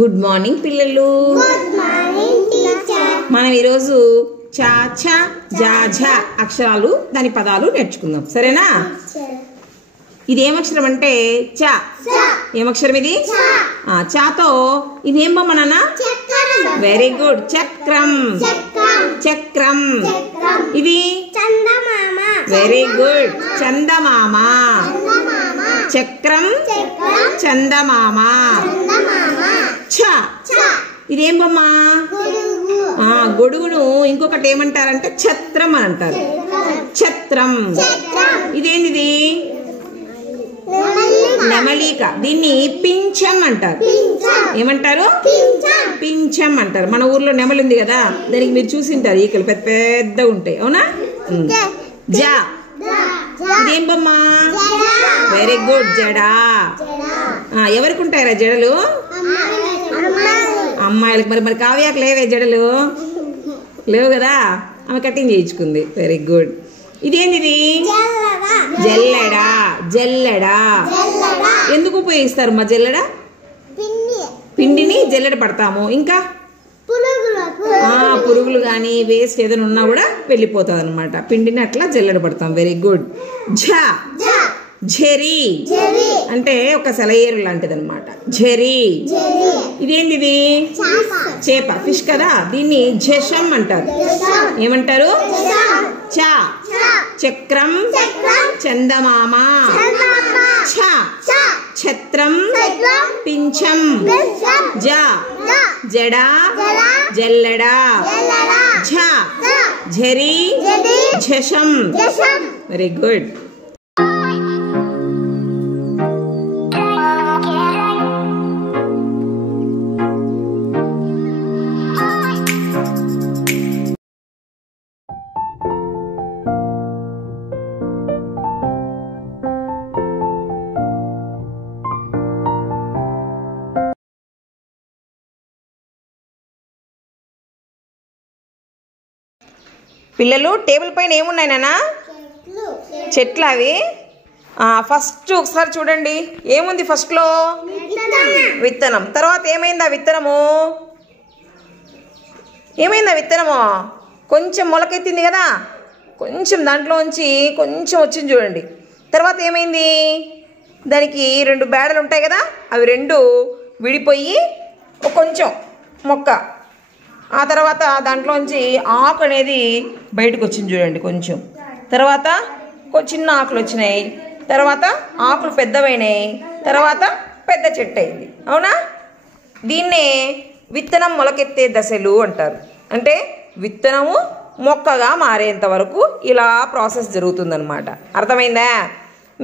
Good morning పిల్లలు. మనం ఈరోజు చా చా జా ఝా అక్షరాలు దాని పదాలు నేర్చుకుందాం, సరేనా? ఇది ఏమక్షరం అంటే చా. ఏమక్షరం ఇది? చాతో ఇదేం బొమ్మ నాన్న? వెరీ గుడ్, చక్రం. చక్రం. ఇది వెరీ గుడ్, చందమామ. చక్రం, చందమామ. ఛ ఇదేం బొమ్మ? గొడుగును ఇంకొకటి ఏమంటారంటే ఛత్రం అని అంటారు. ఛత్రం. ఇదేంటిది? నెమలిక. దీన్ని పింఛం అంటారు. ఏమంటారు? పింఛం అంటారు. మన ఊర్లో నెమలి ఉంది కదా, దానికి మీరు చూసింటారు, ఈకలు పెద్ద పెద్దగా ఉంటాయి, అవునా? జా. ఇదేం బొమ్మ? వెరీ గుడ్, జడా. ఎవరికి ఉంటాయరా జడలు? అమ్మాయిలకు. మరి కావ్యాకు లేవే జడలు? లేవు కదా, ఆమె కటింగ్ చేయించుకుంది. Very good. ఇదేంటిది? జల్లెడా. జల్లెడా ఎందుకు ఉపయోగిస్తారు మా జల్లెడ? పిండిని జల్లెడ పడతాము. ఇంకా పురుగులు కానీ వేస్ట్ ఏదైనా ఉన్నా కూడా వెళ్ళిపోతుంది అనమాట. పిండిని అట్లా జల్లెడ పడతాం. Very good. ఝా. ఝెరీ అంటే ఒక సెలయేరు లాంటిది అనమాట. ఝెరీ. ఇదేంటిది? చేప, ఫిష్ కదా. దీన్ని ఝషం అంటారు. ఏమంటారు? చా. చక్రం, చందమామ. ఛ ఛత్రం, పింఛం. జా జడా, జల్లెడా. ఝ ఝెరీ, ఝషం. Very good. పిల్లలు, టేబుల్ పైన ఏమున్నాయి నాన్న? చెట్లు. అవి ఫస్ట్ ఒకసారి చూడండి, ఏముంది ఫస్ట్లో? విత్తనం. తర్వాత ఏమైంది ఆ విత్తనము? ఏమైంది ఆ విత్తనము? కొంచెం మొలకెత్తింది కదా, కొంచెం దాంట్లోంచి కొంచెం వచ్చింది చూడండి. తర్వాత ఏమైంది? దానికి 2 బేడలు ఉంటాయి కదా, అవి 2 విడిపోయి కొంచెం మొక్క. ఆ తర్వాత దాంట్లోంచి ఆకు అనేది బయటకు వచ్చింది చూడండి కొంచెం. తర్వాత చిన్న ఆకులు వచ్చినాయి. తర్వాత ఆకులు పెద్దవైనాయి. తర్వాత పెద్ద చెట్టు అయింది, అవునా? దీన్నే విత్తనం మొలకెత్తే దశలు అంటారు. అంటే విత్తనము మొక్కగా మారేంత వరకు ఇలా ప్రాసెస్ జరుగుతుందన్నమాట. అర్థమైందా?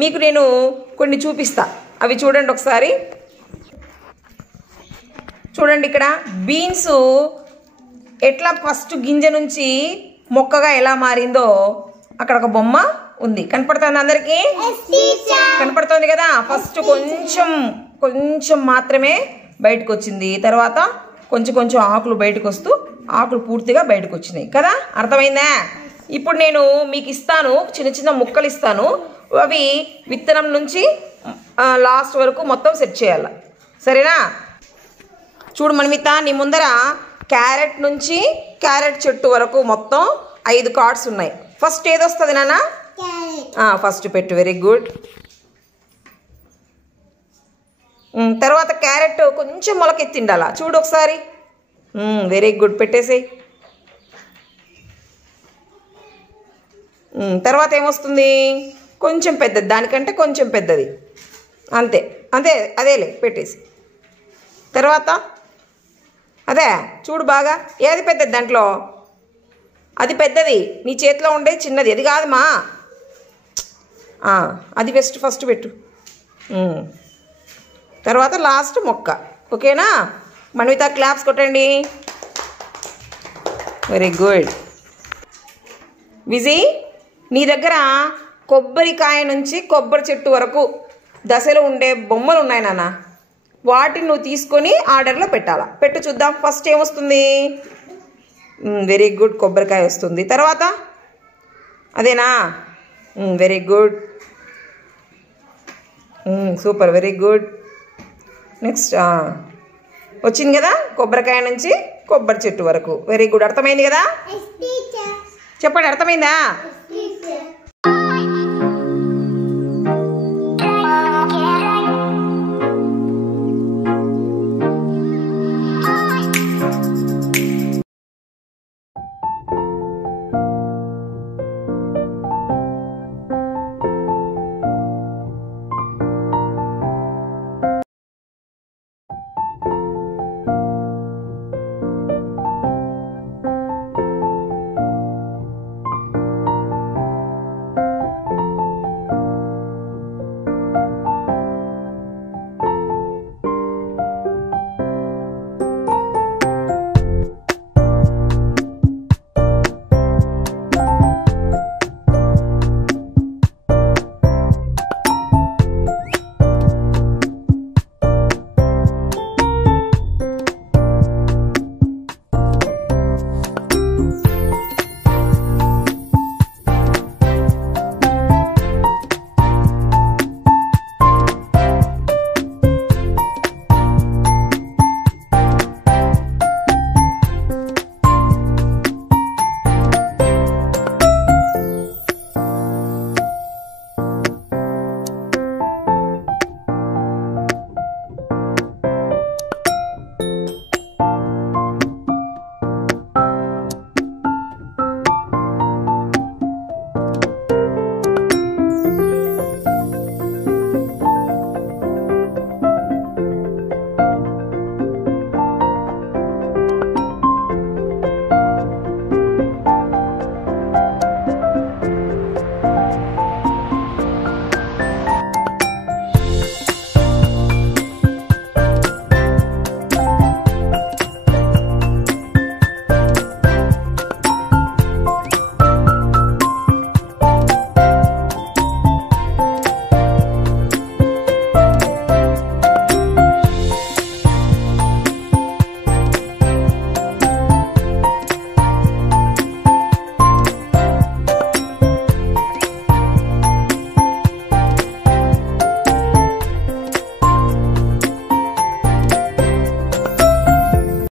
మీకు నేను కొన్ని చూపిస్తా, అవి చూడండి ఒకసారి. చూడండి, ఇక్కడ బీన్స్ ఎట్లా ఫస్ట్ గింజ నుంచి మొక్కగా ఎలా మారిందో అక్కడ ఒక బొమ్మ ఉంది. కనపడుతుంది అందరికీ? కనపడుతుంది కదా. ఫస్ట్ కొంచెం మాత్రమే బయటకు వచ్చింది. తర్వాత కొంచెం ఆకులు బయటకు వస్తూ ఆకులు పూర్తిగా బయటకు వచ్చినాయి కదా. అర్థమైందా? ఇప్పుడు నేను మీకు ఇస్తాను, చిన్న ముక్కలు ఇస్తాను. అవి విత్తనం నుంచి లాస్ట్ వరకు మొత్తం సెట్ చేయాలి, సరేనా? చూడు మన్మిత, నీ ముందర క్యారెట్ నుంచి క్యారెట్ చెట్టు వరకు మొత్తం 5 కార్డ్స్ ఉన్నాయి. ఫస్ట్ ఏది వస్తుంది నాన్న? ఫస్ట్ పెట్టు. Very good. తర్వాత క్యారెట్ కొంచెం మొలకెత్తిండాలా చూడు ఒకసారి. వెరీ గుడ్, పెట్టేసేయి. తర్వాత ఏమొస్తుంది? కొంచెం పెద్దది, దానికంటే కొంచెం పెద్దది. అంతే అదేలే, పెట్టేసి. తర్వాత అదే చూడు బాగా, ఏది పెద్దది దాంట్లో? అది పెద్దది. నీ చేతిలో ఉండేది చిన్నది, అది కాదమ్మా. అది ఫస్ట్ పెట్టు. తర్వాత లాస్ట్ మొక్క, ఓకేనా? మన్విత క్లాప్స్ కొట్టండి. Very good. విజయ్, నీ దగ్గర కొబ్బరికాయ నుంచి కొబ్బరి చెట్టు వరకు దశలో ఉండే బొమ్మలు ఉన్నాయి నాన్న. వాటిని నువ్వు తీసుకొని ఆర్డర్లో పెట్టాలా. పెట్టు చూద్దాం. ఫస్ట్ ఏమొస్తుంది? వెరీ గుడ్, కొబ్బరికాయ వస్తుంది. తర్వాత అదేనా? Very good, super, very good. Next వచ్చింది కదా, కొబ్బరికాయ నుంచి కొబ్బరి చెట్టు వరకు. వెరీ గుడ్, అర్థమైంది కదా? చెప్పండి, అర్థమైందా?